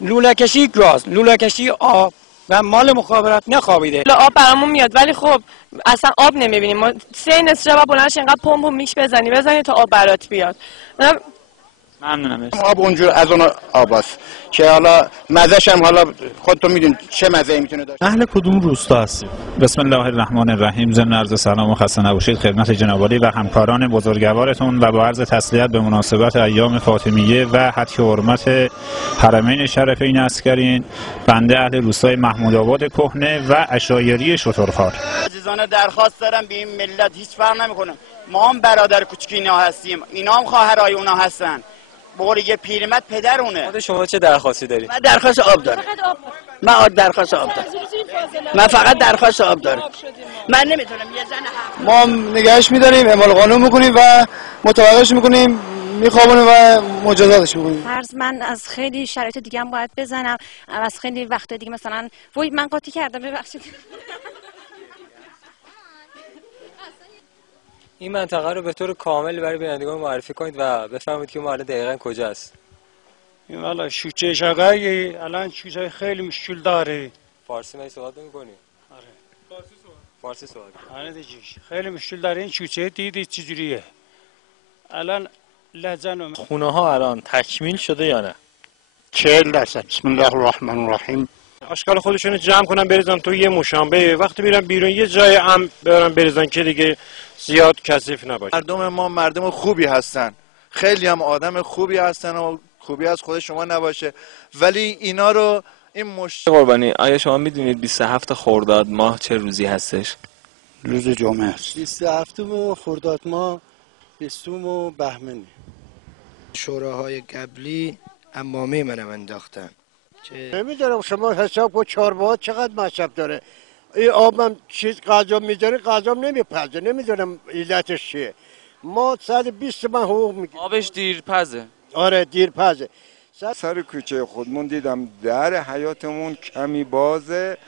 لوله کشی گاز، لوله کشی آب و مال مخابرات نخوابیده. آب برامون میاد ولی خب اصلا آب نمیبینیم. ما 3 نصف شب بلندش اینقدر پمپ و میش بزنی تا آب برات بیاد. ممنونم. آب اونجور از اون آب است که حالا مزه‌ش هم حالا خودتون میدونید چه مزه‌ای میتونه داشته. اهل کدوم روستا هستید؟ بسم الله الرحمن الرحیم. ضمن عرض سلام و خسته نباشید خدمت جناب عالی و همکاران بزرگوارتون و با عرض تسلیت به مناسبت ایام فاطمیه و حج حرمت حرمین شریفین عسکرین، بنده اهل روستای محمودآباد کهنه و عشایری شترخوار. عزیزانه درخواست دارم به این ملت، هیچ فرق نمیکنه، ما هم برادر کوچکی اینا هستیم، اینا هم خواهرای اونا هستن. بقول یه پیرمرد پدرونه. خود شما چه درخواستی داری؟ من درخواست آب دارم. من درخواست آب دارم. من فقط درخواست آب دارم. من نمیتونم یه زن ما نگهش میداریم، اعمال قانون میکنیم و متوقفش میکنیم، میخوابونیم و مجازاتش میکنیم. فرض من از خیلی شرایط دیگه هم باید بزنم، از خیلی وقت دیگه مثلا وای من قاطی کردم ببخشید. این منطقه رو به طور کامل برای بینندگان معرفی کنید و بفرمایید که محل دقیقاً کجا است. این والا شوچه شقایی الان چیزای خیلی مشکل داره. فارسی می صحبت می‌کنی؟ آره. فارسی صحبت. آره دیگه خیلی مشکل داره. این شوچه دیدید چجوریه؟ الان لجن خونه ها الان تکمیل شده یا نه؟ 40%. بسم الله الرحمن الرحیم. اشکال خودشونو جمع کنن بریزن تو یه مشنبه، وقتی میرن بیرون یه جای برن بریزن که دیگه زیاد کثیف نباشه. مردم ما مردم خوبی هستن، خیلی هم آدم خوبی هستن و خوبی از خود شما نباشه، ولی اینا رو این قربانی، آیا شما میدونید 27 خرداد ماه چه روزی هستش؟ روز جمعه است. 27 خرداد ماه 20 بهمن. شوراهای قبلی عمامه منم انداختن. نمیدونم شما حساب کن چهارباغ چقدر مصرف داره. این آبم چیز غذا میذاره، غذا نمیپزه، نمیدونم علتش چیه. ما 120 من حقوق میگیم. آبش دیرپزه. آره دیرپزه. سر کوچه خودمون دیدم در حیاتمون کمی بازه،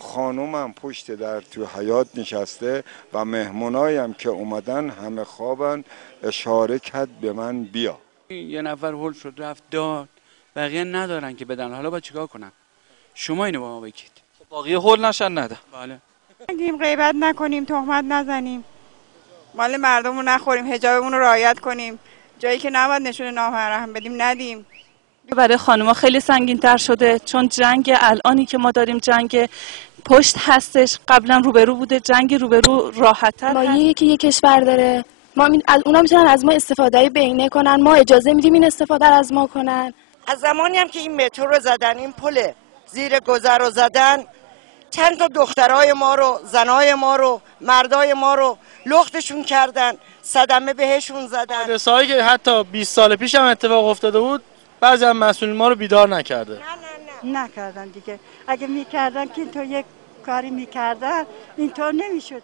خانومم پشت در تو حیات نشسته و مهمونایی هم که اومدن همه خوابن، اشاره کرد به من بیا. یه نفر هول شد رفت داد، بقیه ندارن که بدن، حالا با چیکار کنم؟ شما اینو با ما بگید. باقی هول نشن نده. بله. نگیم غیبت نکنیم، تهمت نزنیم، مال مردم رو نخوریم، حجابمون رو رعایت کنیم، جایی که نباید نشون نامحرم بدیم ندیم. برای خانوما خیلی سنگین تر شده، چون جنگ الانی که ما داریم جنگ پشت هستش، قبلا روبرو بوده، جنگ روبرو راحت تر. ما یکی یک کشور داره، ما از اونا میتونن از ما استفاده بینه کنن، ما اجازه میدیم این استفاده از ما کنن. از زمانی هم که این مترو رو زدن، این پل زیر گذر رو زدن، چند تا دخترای ما رو، زنای ما رو، مردای ما رو لختشون کردن، صدمه بهشون زدن. حادثه‌ای که حتی 20 سال پیش هم اتفاق افتاده بود، بعضی از مسئولین ما رو بیدار نکرده. نه نکردن دیگه. اگه میکردن که اینطور یک کاری میکردن اینطور نمیشد.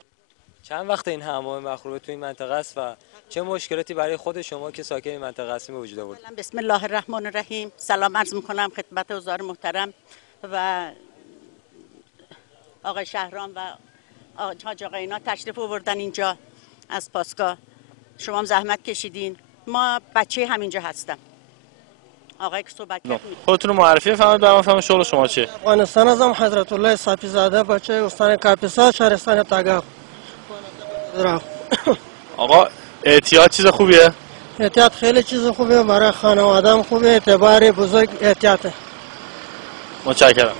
چند وقت این حمام مخروبه تو این منطقه است و چه مشکلاتی برای خود شما که ساکن این منطقه هستید به وجود آورد؟ بسم الله الرحمن الرحیم. سلام عرض میکنم خدمت حضار محترم و آقای شهرام و حاج آقا اینا تشریف آوردن اینجا از پاسگاه. شما هم زحمت کشیدین. ما بچه همینجا هستم. آقای که صحبت کردن خودتون رو معرفی فرمایید برام بفهمم شغل شما چیه؟ افغانستان ازم حضرت الله صافی زاده، بچه استان کاپیسا، شهرستان تگاو. آقا احتیاط چیز خوبیه؟ احتیاط خیلی چیز خوبیه، برای خانواده‌ام خوبه، اعتبار بزرگ احتیاطه. متشکرم.